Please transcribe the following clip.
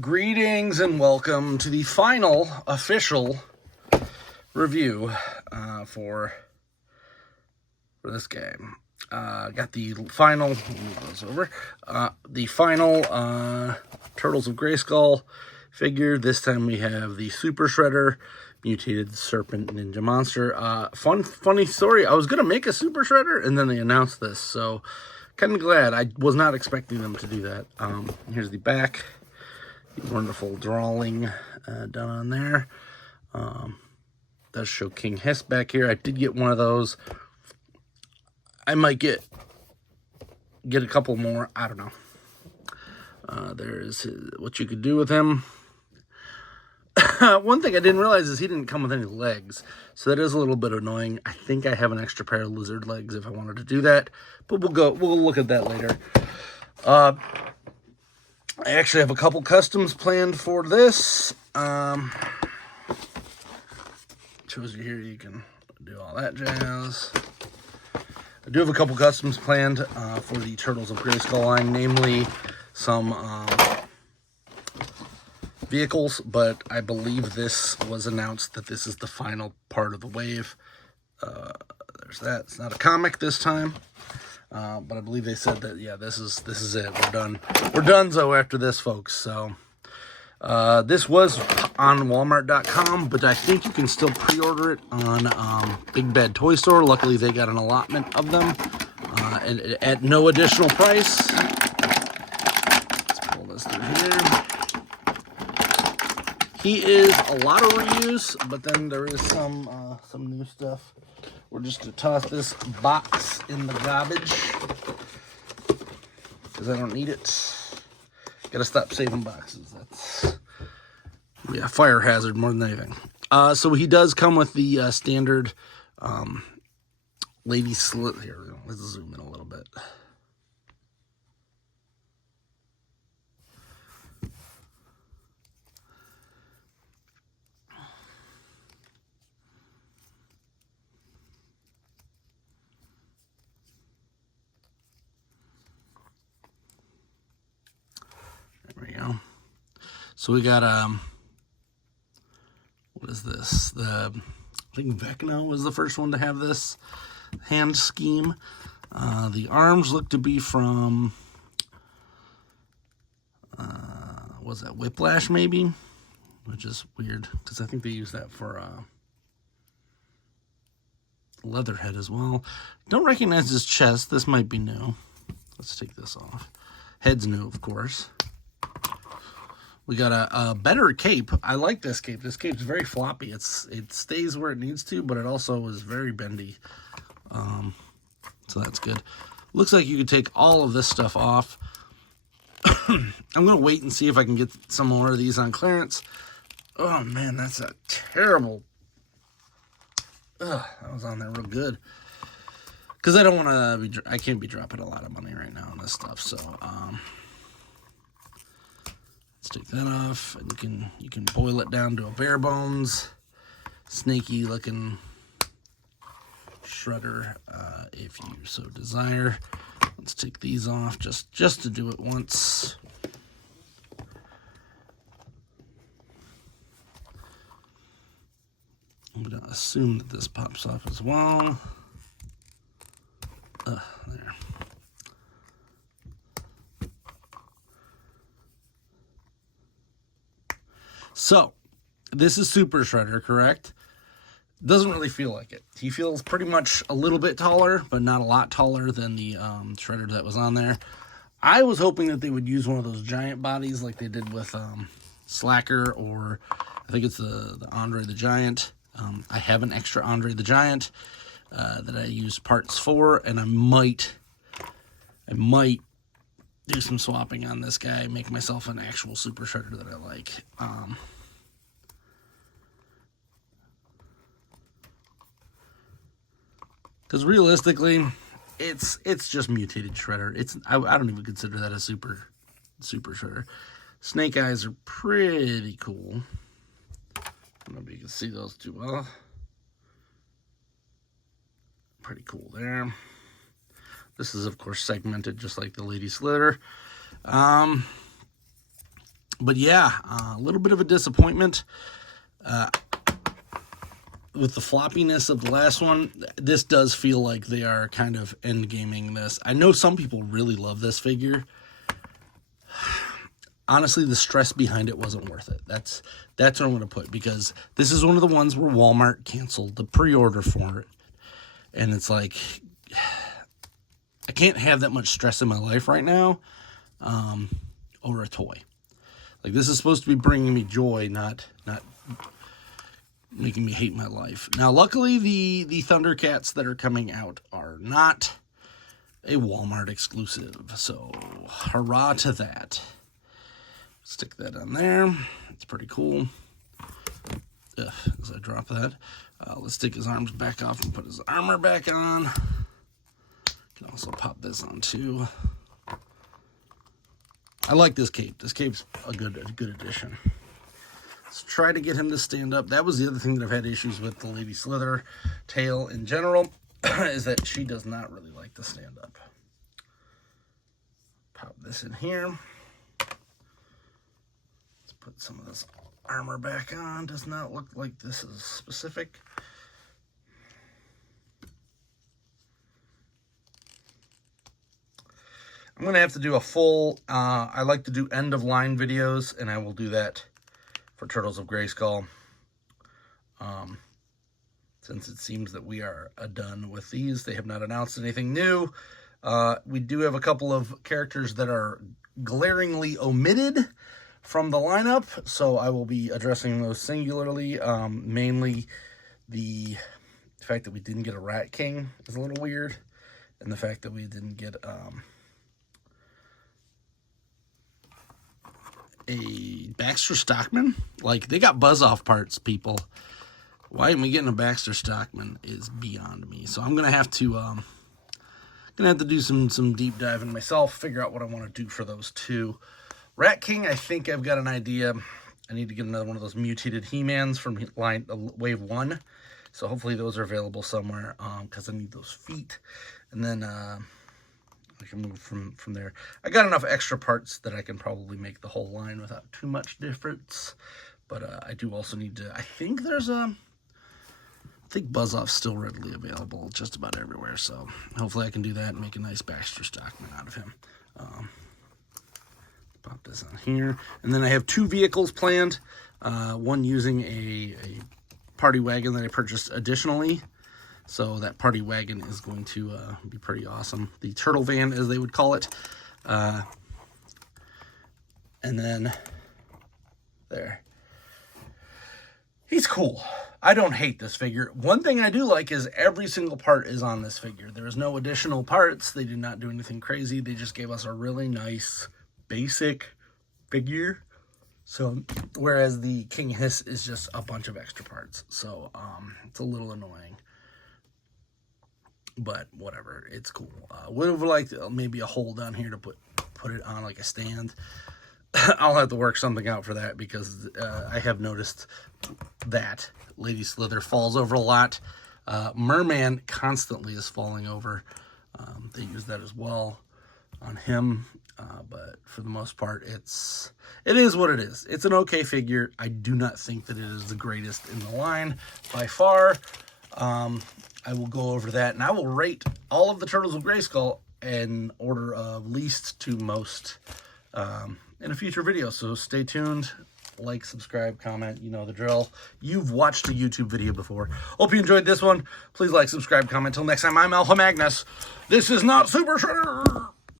Greetings and welcome to the final official review for this game. Got the final, let me move those over, the final Turtles of Grayskull figure. This time we have the Super Shredder, mutated serpent ninja monster. Funny story, I was going to make a Super Shredder and then they announced this, so kind of glad. I was not expecting them to do that. Here's the back. Wonderful drawing done on there. Does show King Hiss back here. I did get one of those. I might get a couple more. I don't know. There's what you could do with him. One thing I didn't realize is he didn't come with any legs, so that is a little bit annoying. I think I have an extra pair of lizard legs if I wanted to do that, but we'll look at that later. I actually have a couple customs planned for this. Shows you here you can do all that jazz. I do have a couple customs planned for the Turtles of Grayskull line, namely some vehicles, but I believe this was announced that this is the final part of the wave. There's that. It's not a comic this time. But I believe they said that, yeah, this is it. We're done. We're donezo after this, folks. So, this was on Walmart.com, but I think you can still pre-order it on Big Bad Toy Store. Luckily, they got an allotment of them and at no additional price. Let's pull this through here. He is a lot of reuse, but then there is some new stuff. We're just going to toss this box in the garbage because I don't need it. Got to stop saving boxes. That's, yeah, fire hazard more than anything. So he does come with the standard lady slit. Here we go. Let's zoom in a little bit. There we go. So we got what is this? I think Vecna was the first one to have this hand scheme. The arms look to be from was that Whiplash maybe? Which is weird because I think they use that for Leatherhead as well. Don't recognize his chest. This might be new. Let's take this off. Head's new, of course. We got a better cape. I like this cape. This cape's very floppy. It stays where it needs to, but it also is very bendy. So that's good. Looks like you could take all of this stuff off. I'm going to wait and see if I can get some more of these on clearance. Oh, man, that's a terrible... Ugh, that was on there real good. Because I don't want to... I can't be dropping a lot of money right now on this stuff, so... let's take that off, and you can boil it down to a bare bones, snaky looking shredder if you so desire. Let's take these off just to do it once. I'm gonna assume that this pops off as well. There. So, this is Super Shredder, correct? Doesn't really feel like it. He feels pretty much a little bit taller, but not a lot taller than the Shredder that was on there. I was hoping that they would use one of those giant bodies like they did with Slacker, or I think it's the Andre the Giant. I have an extra Andre the Giant that I use parts for, and I might do some swapping on this guy, make myself an actual Super Shredder that I like. Because realistically, it's just mutated Shredder. I don't even consider that a super Shredder. Snake eyes are pretty cool. I don't know if you can see those too well. Pretty cool there. This is, of course, segmented just like the Lady Slither. But yeah, a little bit of a disappointment. With the floppiness of the last one, this does feel like they are kind of endgaming this. I know some people really love this figure. Honestly, the stress behind it wasn't worth it. That's what I'm going to put, because this is one of the ones where Walmart canceled the pre-order for it. And it's like, I can't have that much stress in my life right now over a toy. Like, this is supposed to be bringing me joy, not making me hate my life. Now, luckily, the Thundercats that are coming out are not a Walmart exclusive. So, hurrah to that. Stick that on there. It's pretty cool. As I drop that. Let's take his arms back off and put his armor back on. Can also pop this on too. I like this cape. This cape's a good addition. Let's try to get him to stand up. That was the other thing that I've had issues with the Lady Slither tail in general, is that she does not really like to stand up. Pop this in here. Let's put some of this armor back on. Does not look like this is specific. I'm going to have to do a full, I like to do end-of-line videos, and I will do that for Turtles of Grayskull. Since it seems that we are done with these. They have not announced anything new. We do have a couple of characters that are glaringly omitted from the lineup, so I will be addressing those singularly. Mainly the fact that we didn't get a Rat King is a little weird, and the fact that we didn't get a Baxter Stockman. Like, they got buzz-off parts, people. Why am I getting a Baxter Stockman is beyond me. So I'm gonna have to do some deep diving myself, figure out what I want to do for those two. Rat King, I think I've got an idea. I need to get another one of those mutated He-Mans from Wave 1. So hopefully those are available somewhere, because I need those feet. And then I can move from there. I got enough extra parts that I can probably make the whole line without too much difference. But I do also need to, I think Buzz-Off's still readily available just about everywhere. So hopefully I can do that and make a nice Baxter Stockman out of him. Pop this on here. And then I have two vehicles planned. One using a party wagon that I purchased additionally. So that party wagon is going to be pretty awesome. The turtle van, as they would call it. And then, there. He's cool. I don't hate this figure. One thing I do like is every single part is on this figure. There is no additional parts. They did not do anything crazy. They just gave us a really nice, basic figure. So, whereas the King Hiss is just a bunch of extra parts. So, it's a little annoying. But whatever, it's cool. Would have liked maybe a hole down here to put it on like a stand. I'll have to work something out for that, because I have noticed that Lady Slither falls over a lot. Merman constantly is falling over. They use that as well on him. But for the most part, it is what it is. It's an okay figure. I do not think that it is the greatest in the line by far. I will go over that, and I will rate all of the Turtles of Grayskull in order of least to most in a future video. So stay tuned, like, subscribe, comment, you know the drill. You've watched a YouTube video before. Hope you enjoyed this one. Please like, subscribe, comment. Until next time, I'm Alpha Magnus. This is not Super Shredder.